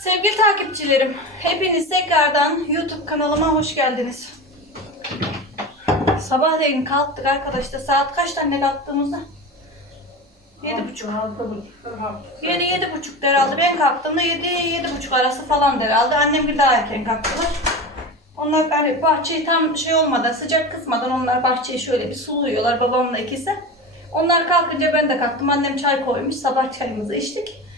Sevgili takipçilerim, hepiniz tekrardan YouTube kanalıma hoş geldiniz. Sabahleyin kalktık arkadaşlar. Saat kaç tane kalktığımızda? Yedi buçuk. Yedi, yedi buçuk herhalde. Ben kalktığımda yedi, yedi buçuk arası falan herhalde. Annem bir daha erken kalktılar. Onlar hani bahçeyi tam şey olmadan, sıcak kısmadan onlar bahçeyi şöyle bir suluyorlar babamla ikisi. Onlar kalkınca ben de kalktım. Annem çay koymuş. Sabah çayımızı içtik.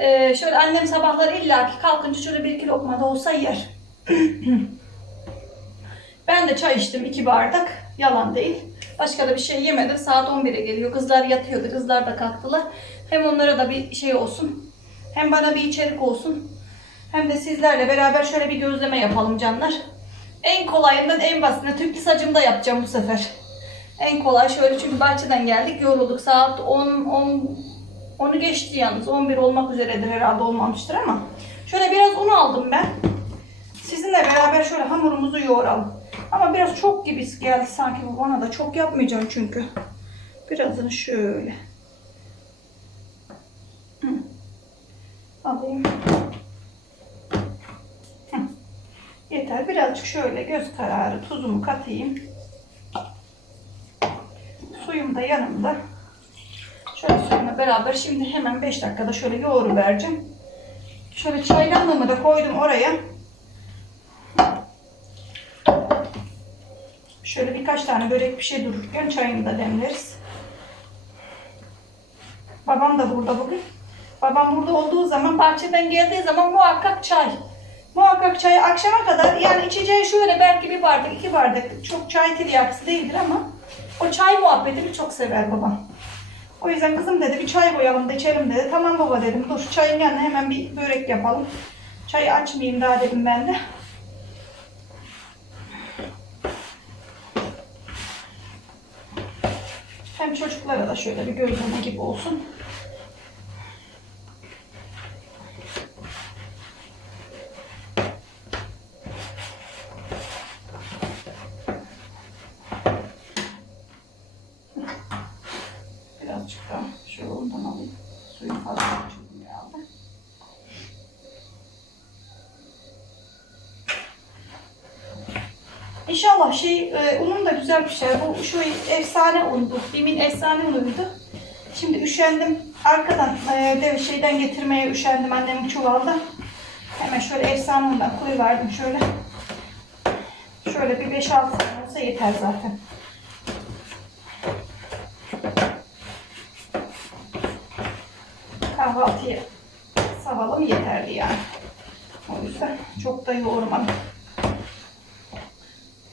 Ee, şöyle annem sabahları illaki kalkınca şöyle bir iki lokma da olsa yer. ben de çay içtim iki bardak. Yalan değil. Başka da bir şey yemedim. Saat 11'e geliyor. Kızlar yatıyordu. Kızlar da kalktılar. Hem onlara da bir şey olsun. Hem bana bir içerik olsun. Hem de sizlerle beraber şöyle bir gözleme yapalım canlar. En kolayından en basitine tüplü sacımda yapacağım bu sefer. En kolay şöyle çünkü bahçeden geldik yorulduk. Saat 10, 10 onu geçti yalnız. 11 olmak üzeredir herhalde olmamıştır ama. Şöyle biraz un aldım ben. Sizinle beraber şöyle hamurumuzu yoğuralım. Ama biraz çok gibi geldi sanki bu bana da. Çok yapmayacağım çünkü. Birazını şöyle. Alayım. Yeter. Birazcık şöyle göz kararı tuzumu katayım. Suyum da yanımda. Şöyle suyumla beraber şimdi hemen 5 dakikada şöyle yoğuru vereceğim. Şöyle çaydanlığımı da koydum oraya. Şöyle birkaç tane börek bir şey dururken çayını da demleriz. Babam da burada bugün. Babam burada olduğu zaman bahçeden geldiği zaman muhakkak çay. Muhakkak çay akşama kadar yani içeceği şöyle belki bir bardak iki bardak çok çay tiryakisi değildir ama o çay muhabbetini çok sever babam. O yüzden kızım dedi bir çay koyalım da içelim dedi. Tamam baba dedim dur çayın yanına hemen bir börek yapalım. Çayı açmayayım daha dedim ben de. Hem çocuklara da şöyle bir gözleme gibi olsun. Birazcık daha şöyle ondan alayım. Suyu fazla açıldım herhalde. İnşallah şey, e, unum da güzel bir şey. Bu şu efsane undu. Bimin efsane unuydu. Şimdi üşendim. Arkadan e, de şeyden getirmeye üşendim annemin çuvalda. Hemen şöyle efsane undan koyuverdim şöyle. Şöyle bir 5-6 tane olsa yeter zaten. Kahvaltıya savalım yeterli yani. O yüzden çok da yoğurmadım.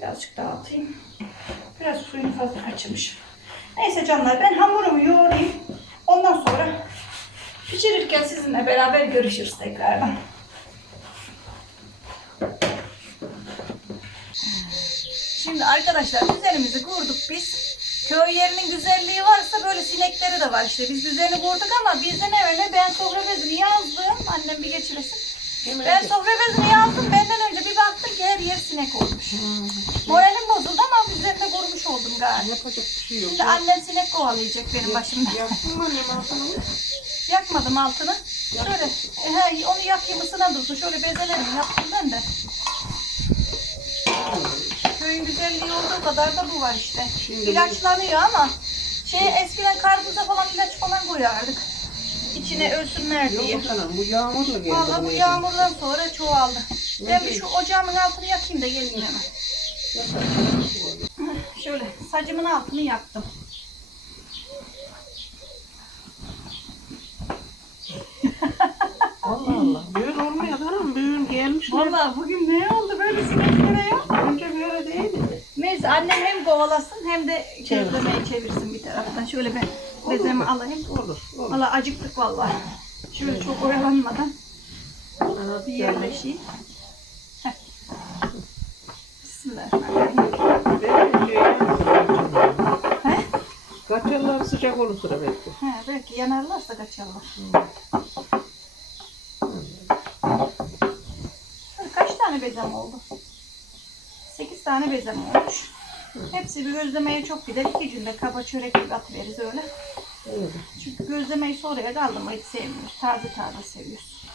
Birazcık daha atayım. Biraz suyun kaçırmış. Neyse canlar ben hamurumu yoğurayım. Ondan sonra pişirirken sizinle beraber görüşürüz tekrardan. Şimdi arkadaşlar düzenimizi kurduk biz. Köy yerinin güzelliği varsa böyle sinekleri de var işte. Biz düzeni kurduk ama bizde ne öyle ben sofra bezini yazdım. Annem bir geçiresin. Ben sofra bezini yazdım. Benden önce bir baktım ki her yer sinek olmuş. Moralim bozuldu kurmuş oldum galiba. Yapacak bir şey yok. Şimdi annem sinek kovalayacak benim başımda. Yaptın mı annem altını? Yakmadım altını. Şöyle e, he, onu yakayım ısına dursun. Şöyle bezelerim yaptım ben de. Köyün güzelliği olduğu kadar da bu var işte. Şimdi İlaçlanıyor ama şey eskiden karpuza falan ilaç falan koyardık. İçine ölsünler diye. Yok sana bu yağmurla geldi. Vallahi bu yağmurdan sonra çoğaldı. Ben bir şu ocağımın altını yakayım da geleyim hemen. Şöyle sacımın altını yaktım. Allah Allah. Böyle olmuyor hanım. Büyüğün gelmiş. Vallahi bugün ne oldu böyle sineklere ya? Önce böyle değildi. Neyse annem hem kovalasın hem de çevirmeye çevirsin bir taraftan. Şöyle ben bezemi alayım. Olur. Olur. Valla acıktık vallahi. Şöyle çok oyalanmadan bir bir yerleş. yerleşeyim. Bismillahirrahmanirrahim. Belki şey yanmıyor. He? Kaçarlar sıcak olur sıra belki. He, belki yanarlarsa kaçarlar. Şöyle Kaç tane bezem oldu? 8 tane bezem olmuş. Hepsi bir gözlemeye çok gider. İki günde kaba çörek gibi atıveririz öyle. Evet. Çünkü gözlemeyi sonraya kaldırmayı sevmiyoruz. Taze taze seviyoruz.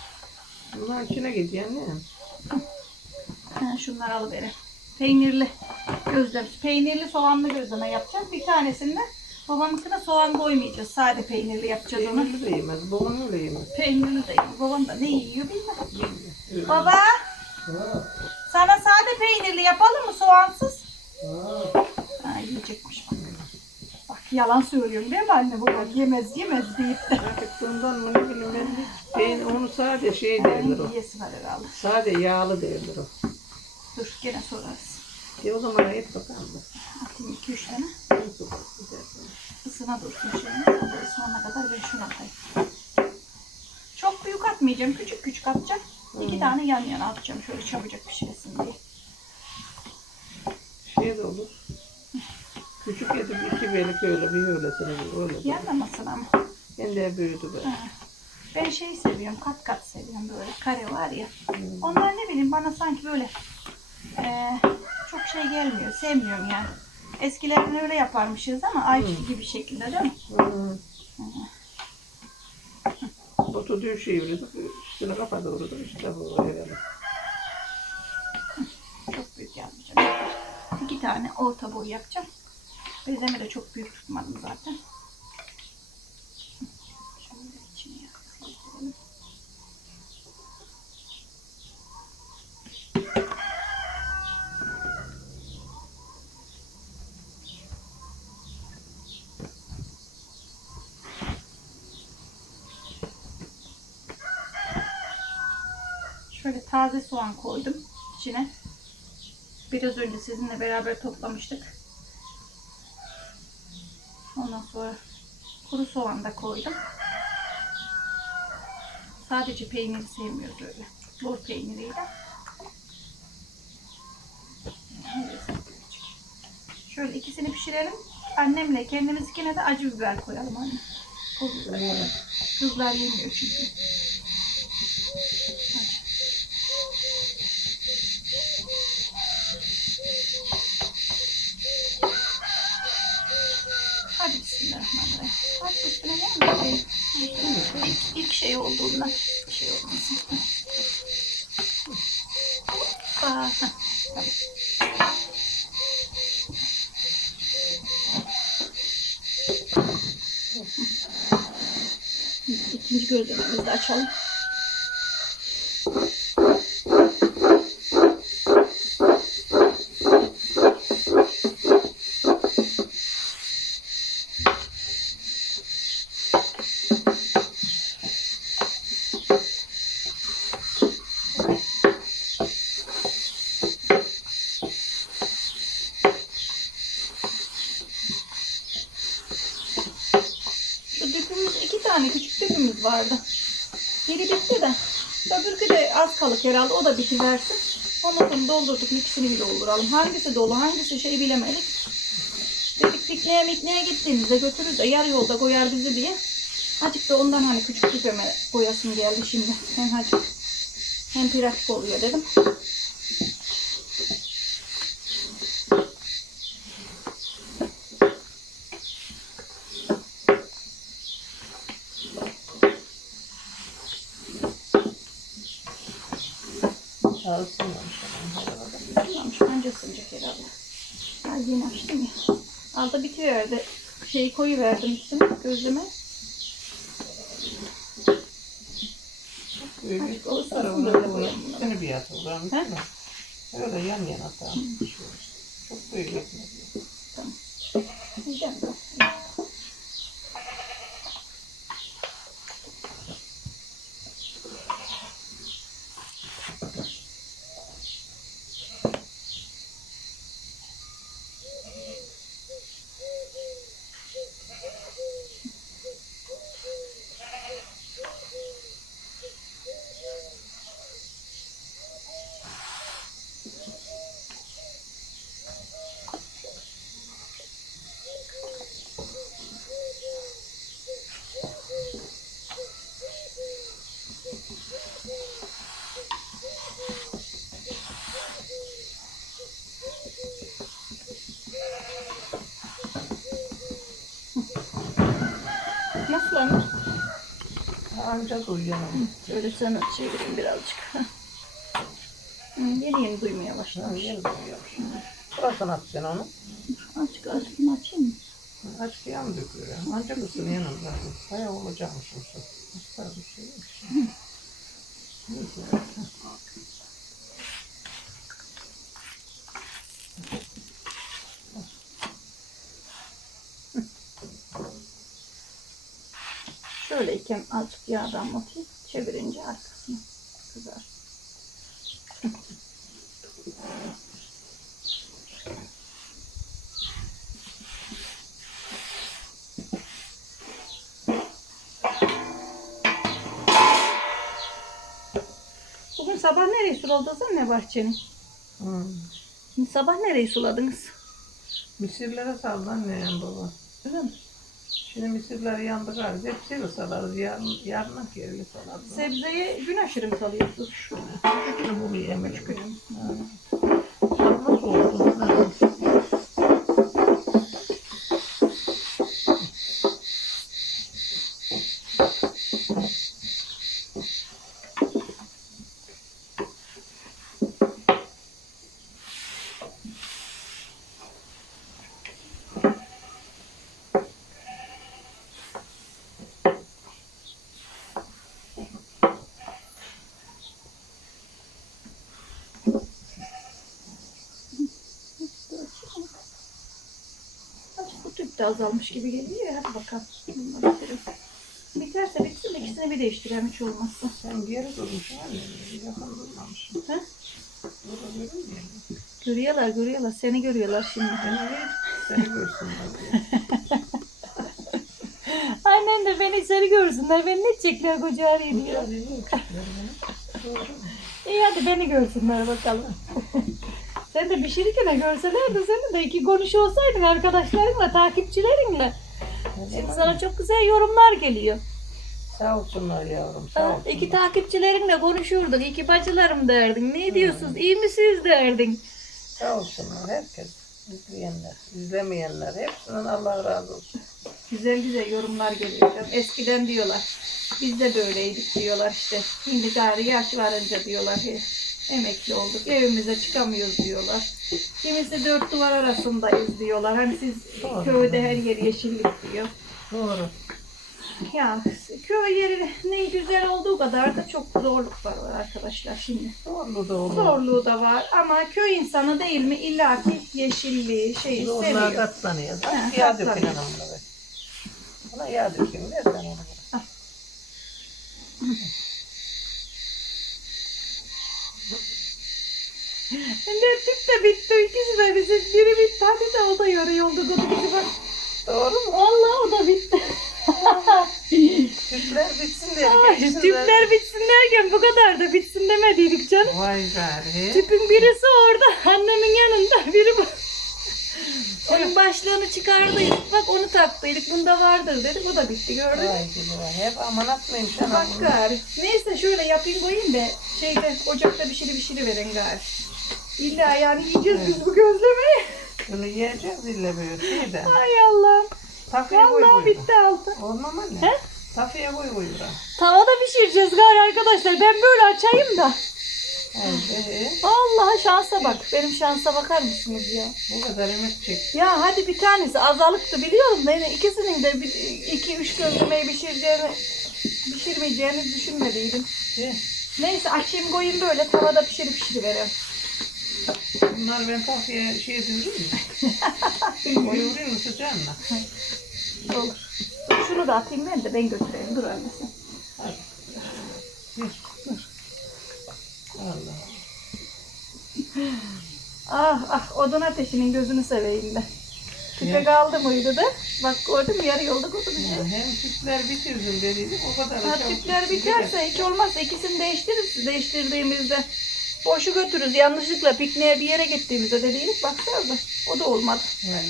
Bunlar içine gidiyor ne? Ha, şunları alıverin. Peynirli gözleme. Peynirli soğanlı gözleme yapacağım. Bir tanesinde babamınkine soğan koymayacağız. Sade peynirli yapacağız onu. Peynirli de yemez. Babam öyle yemez. Peynirli de yiyor. Babam da ne yiyor bilmem. Yemiyor. Baba sana sade peynirli yapalım mı soğansız? Ha, yiyecekmiş bak. Bak yalan söylüyorum değil mi anne babam? Yemez yemez deyip de. Acıktığından mı ne bileyim ben de. Peynir, onu sade şey derler o. Yiyesi var herhalde. Sade yağlı derler o. Dur gene sorarız. E o zaman et bakalım. Atayım 2-3 tane. Isına dursun. Böyle sonuna kadar ben şunu atayım. Çok büyük atmayacağım. Küçük küçük atacağım. İki Hmm. tane yan yana atacağım. Şöyle çabucak pişmesin diye. Şey de olur. Küçük edip iki belik öyle bir öylesine bir öyle. Yanlamasın ama. Ben de büyüdü. Ha. Ben şeyi seviyorum. Kat kat seviyorum böyle. Kare var ya. Hmm. Onlar ne bileyim bana sanki böyle eee, çok şey gelmiyor. Sevmiyorum yani. Eskilerden öyle yaparmışız ama ayçiçeği gibi şekilde değil mi? Hmm. Botu düğü çevirdik. Üstüne kafa doğru işte bu herhalde. Çok büyük yapmayacağım. İki tane orta boy yapacağım. Bezemi de çok büyük tutmadım zaten. Şöyle içine yapalım. Şöyle taze soğan koydum içine. Biraz önce sizinle beraber toplamıştık. Ondan sonra kuru soğan da koydum. Sadece peyniri sevmiyoruz öyle. Bol peyniriyle. Şöyle ikisini pişirelim. Annemle kendimizkine de acı biber koyalım anne. Pul biber. Kızlar yemiyor çünkü. Acı. Hadi bismillahirrahmanirrahim. Hadi üstüne gelme. İlk, ilk şey olduğundan şey olmasın. Tamam. İkinci gözlememizi de açalım. Vardı. Biri bitti de. Öbürkü de az kalık herhalde. O da bitiversin. Ondan sonra doldurduk. ikisini bir dolduralım. Hangisi dolu hangisi şey bilemedik. Dedik pikniğe mikniğe gittiğimizde götürür de yarı yolda koyar bizi diye. Azıcık da ondan hani küçük düpeme koyasım geldi şimdi. Hem azıcık hem pratik oluyor dedim. Yanlış bence ısınacak herhalde. Ben yeni açtım ya. Altta bitiverdi. Şeyi koyuverdim üstüne gözleme. Büyük o ısınsın tarafına böyle koyalım. bunları. Seni bir. He? Öyle yan yana tamam. Çok büyük etmez. Ancak uyuyamam. Şöyle sana çevireyim birazcık. Yeni yeni duymaya başlamış. yeni uyuyor. Burasını atacaksın onu. Azıcık azıcık bunu açayım mı? Aç yan dökülüyor. Ancak ısınıyor lazım. Bayağı olacakmış olsa. Hasta bir şey yok. Neyse. Şöyle iken azıcık yağ damlatayım. Çevirince arkasına kızar. Bugün sabah nereyi suladınız anne bahçenin? Hmm. Sabah nereyi suladınız? Misirlere saldı annem baba. Öyle mi? Şimdi misirler yandı galiba. Hepsiyle salarız. Yarın, yarına geri salarız. Sebzeye gün aşırı mı salıyorsunuz? Şunu bunu yemek gün. Nasıl de azalmış gibi geliyor ya. Hadi bakalım. Bunları bitirelim. Biterse bitsin de ikisini bir değiştirelim hiç olmazsa. Sen annem. He? Burada görür müyüm? Görüyorlar görüyorlar. Seni görüyorlar şimdi. Seni görsünler. Annen de beni seni görsünler. Beni ne çekler koca arıyor diyor. İyi hadi beni görsünler bakalım. Sen de pişirirken de senin de iki konuş olsaydın arkadaşlarınla, takipçilerinle. Şimdi sana çok güzel yorumlar geliyor. Sağ olsunlar yavrum. Sağ olsunlar. iki takipçilerinle konuşurduk. iki bacılarım derdin. Ne diyorsunuz? İyi misiniz derdin. Sağ olsunlar herkes. İzleyenler, izlemeyenler. Hepsinden Allah razı olsun. Güzel güzel yorumlar geliyor. Eskiden diyorlar. Biz de böyleydik diyorlar işte. Şimdi gari yaş varınca diyorlar. "He, Emekli olduk. Evimize çıkamıyoruz diyorlar. Kimisi dört duvar arasındayız diyorlar. Hani siz Doğru. köyde her yer yeşillik diyor. Doğru. Ya köy yeri ne güzel olduğu kadar da çok zorluk var arkadaşlar şimdi. Doğru da olur. Zorluğu da var ama köy insanı değil mi illaki yeşilliği şeyi Zorluğa seviyor. katlanıyor. Ha, Bak yağ katlanıyor. dökün hanımlara. Buna yağ dökün. Ver ben onu. Şimdi tüp de bitti. İkisi de bizim. Biri bitti. Hadi de o da yarı yolda kodu bizi bak. Doğru mu? Vallahi o da bitti. Tüpler bitsin diye. Ay, Tüpler bitsin derken bu kadar da bitsin demediydik canım. Vay gari. Tüpün birisi orada. Annemin yanında. Biri bu. Onun başlığını çıkardıydık. Bak onu taktıydık. Bunda vardır dedi. Bu da bitti gördün mü? Vay gidi Hep amanat mıymış Bak anam bunu? gari. Neyse şöyle yapayım koyayım da şeyde ocakta bir şey bir şey verin gari. İlla yani yiyeceğiz biz bu gözlemeyi. Bunu yiyeceğiz ille böyle. Şeyde. Ay Allah. Tafiye koy Vallahi koy. bitti altı. Olmam anne. He? Tafiye koy koy bura. Tavada pişireceğiz gari arkadaşlar. Ben böyle açayım da. Ee, Allah şansa bak. Benim şansa bakar mısınız ya? bu kadar emek çek. Ya hadi bir tanesi azalıktı biliyorum da yine ikisinin de bir, iki üç gözlemeyi pişireceğini pişirmeyeceğini düşünmediydim. He. Neyse açayım koyayım böyle tavada pişirip pişiriverim. Bunlar ben tafiye şey diyorum ya. Koy vurayım mı sıcağına? Olur. Dur, şunu da atayım ben de ben götüreyim. Dur. Dur. Allah. Ah ah odun ateşinin gözünü seveyim ben. Tüpe kaldı mıydı da? Bak gördün mü yarı yolda kodu bir şey. Ya hem tüpler bitirdim dediydim o kadar. Ha, tüpler biterse hiç olmazsa ikisini değiştiririz. Değiştirdiğimizde boşu götürürüz. Yanlışlıkla pikniğe bir yere gittiğimizde dediydik baksanıza. O da olmadı. Vay.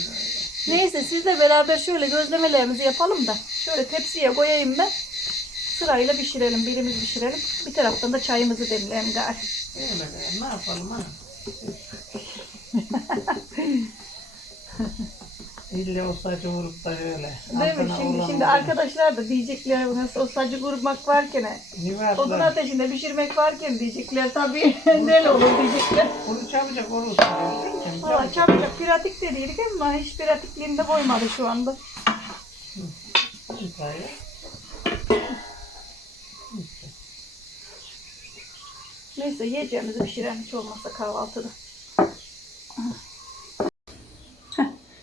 Neyse sizle beraber şöyle gözlemelerimizi yapalım da. Şöyle tepsiye koyayım ben. Sırayla pişirelim. Birimiz pişirelim. Bir taraftan da çayımızı demleyelim gari. Öyle ne yapalım ha? İlle o saçı vurup da öyle. Değil mi? Altına Şimdi, şimdi olmuş. arkadaşlar da diyecekler nasıl o sacı vurmak varken odun ateşinde pişirmek varken diyecekler tabii deli olur diyecekler. Bunu çabucak diyorsun. Valla çabucak pratik de değildik ama hiç pratikliğinde koymadı şu anda. Neyse yiyeceğimizi pişirelim hiç olmazsa kahvaltıda.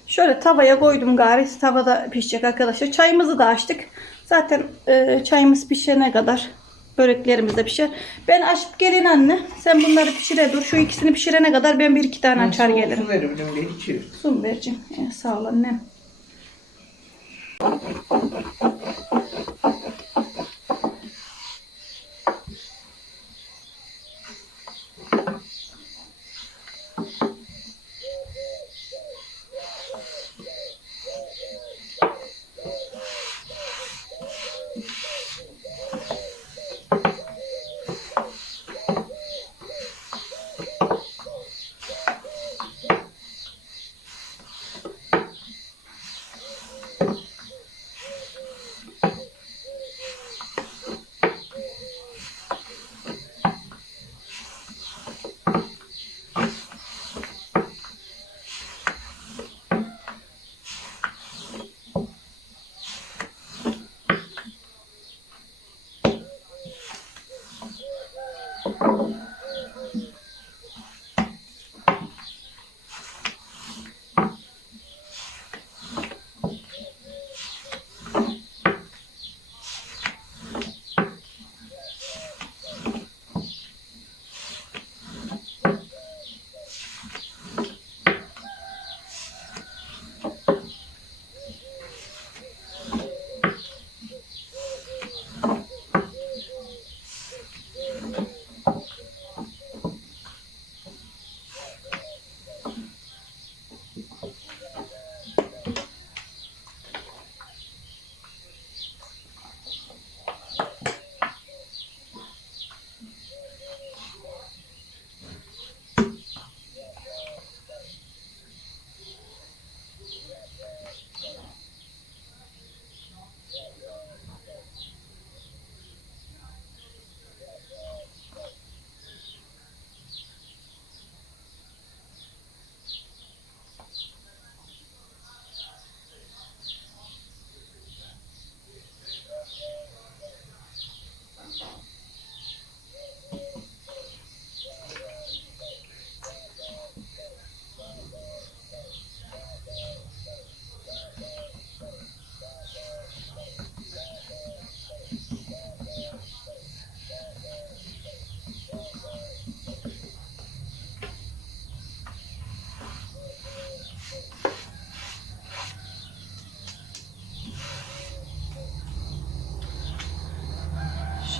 Şöyle tavaya koydum gari. Tavada pişecek arkadaşlar. Çayımızı da açtık. Zaten e, çayımız pişene kadar böreklerimiz de pişer. Ben açıp gelin anne. Sen bunları pişire dur. Şu ikisini pişirene kadar ben bir iki tane açar gelirim. Su verim de içiyor. Su vereceğim? Ee, sağ ol annem.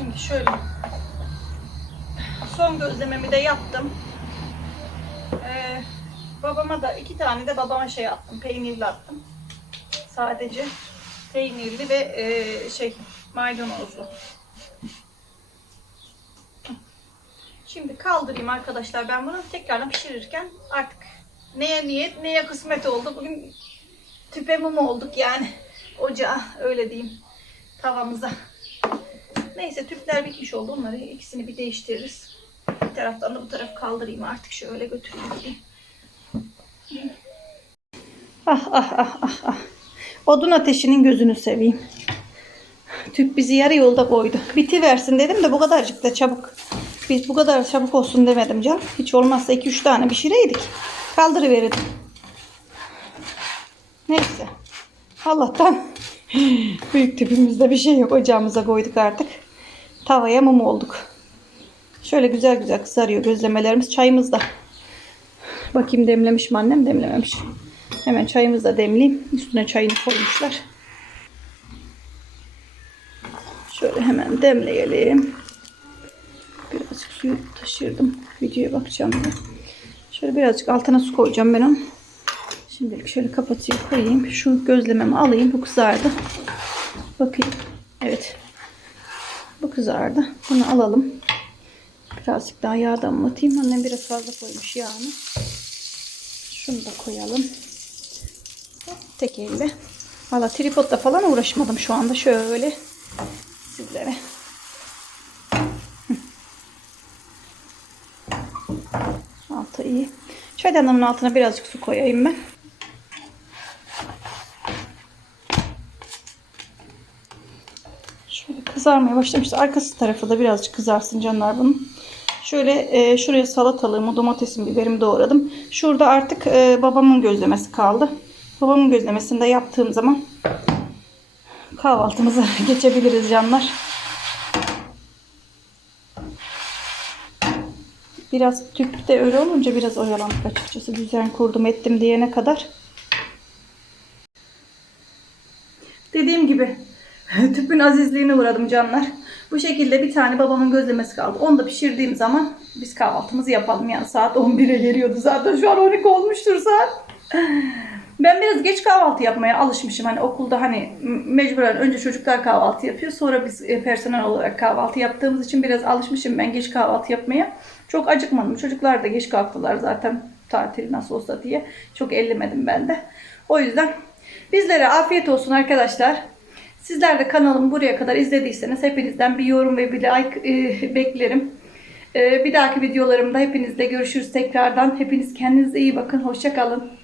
Şimdi şöyle son gözlememi de yaptım. Ee, babama da iki tane de babama şey attım. Peynirli attım. Sadece peynirli ve e, şey maydanozlu. Şimdi kaldırayım arkadaşlar ben bunu tekrardan pişirirken artık neye niyet neye kısmet oldu. Bugün tüpe mum olduk yani ocağa öyle diyeyim tavamıza. Neyse tüpler bitmiş oldu. Onları ikisini bir değiştiririz. Bir taraftan da bu taraf kaldırayım artık şöyle götüreyim. Ah ah ah ah ah. Odun ateşinin gözünü seveyim. Tüp bizi yarı yolda koydu. Bitiversin dedim de bu kadarcık da çabuk. Biz bu kadar çabuk olsun demedim canım. Hiç olmazsa 2-3 tane pişireydik. Kaldırıverirdim. Neyse. Allah'tan büyük tüpümüzde bir şey yok. Ocağımıza koyduk artık. Tavaya mum olduk. Şöyle güzel güzel kızarıyor gözlemelerimiz. Çayımız da. Bakayım demlemiş mi annem? Demlememiş. Hemen çayımızı da demleyeyim. Üstüne çayını koymuşlar. Şöyle hemen demleyelim. Birazcık suyu taşırdım. Videoya bakacağım da. Şöyle birazcık altına su koyacağım ben onu. Şimdilik şöyle kapatayım koyayım. Şu gözlememi alayım. Bu kızardı. Bakayım. Evet. Bu kızardı. Bunu alalım. Birazcık daha yağ damlatayım. Annem biraz fazla koymuş yağını. Şunu da koyalım. Tek elle. Valla tripodla falan uğraşmadım şu anda. Şöyle sizlere. Altı iyi. Çaydanlığımın altına birazcık su koyayım ben. Şöyle kızarmaya başlamıştı. Arkası tarafı da birazcık kızarsın canlar bunun. Şöyle e, şuraya salatalığımı, domatesim, biberimi doğradım. Şurada artık e, babamın gözlemesi kaldı. Babamın gözlemesini de yaptığım zaman kahvaltımıza geçebiliriz canlar. Biraz tüpte öyle olunca biraz oyalandık açıkçası. Düzen kurdum ettim diyene kadar. Dediğim gibi tüpün azizliğine uğradım canlar. Bu şekilde bir tane babamın gözlemesi kaldı. Onu da pişirdiğim zaman biz kahvaltımızı yapalım. Yani saat 11'e geliyordu zaten. Şu an 12 olmuştur saat. Ben biraz geç kahvaltı yapmaya alışmışım. Hani okulda hani mecburen önce çocuklar kahvaltı yapıyor. Sonra biz e, personel olarak kahvaltı yaptığımız için biraz alışmışım ben geç kahvaltı yapmaya. Çok acıkmadım. Çocuklar da geç kalktılar zaten tatil nasıl olsa diye. Çok ellemedim ben de. O yüzden bizlere afiyet olsun arkadaşlar. Sizler de kanalımı buraya kadar izlediyseniz hepinizden bir yorum ve bir like e, beklerim. E, bir dahaki videolarımda hepinizle görüşürüz tekrardan. Hepiniz kendinize iyi bakın. Hoşça kalın.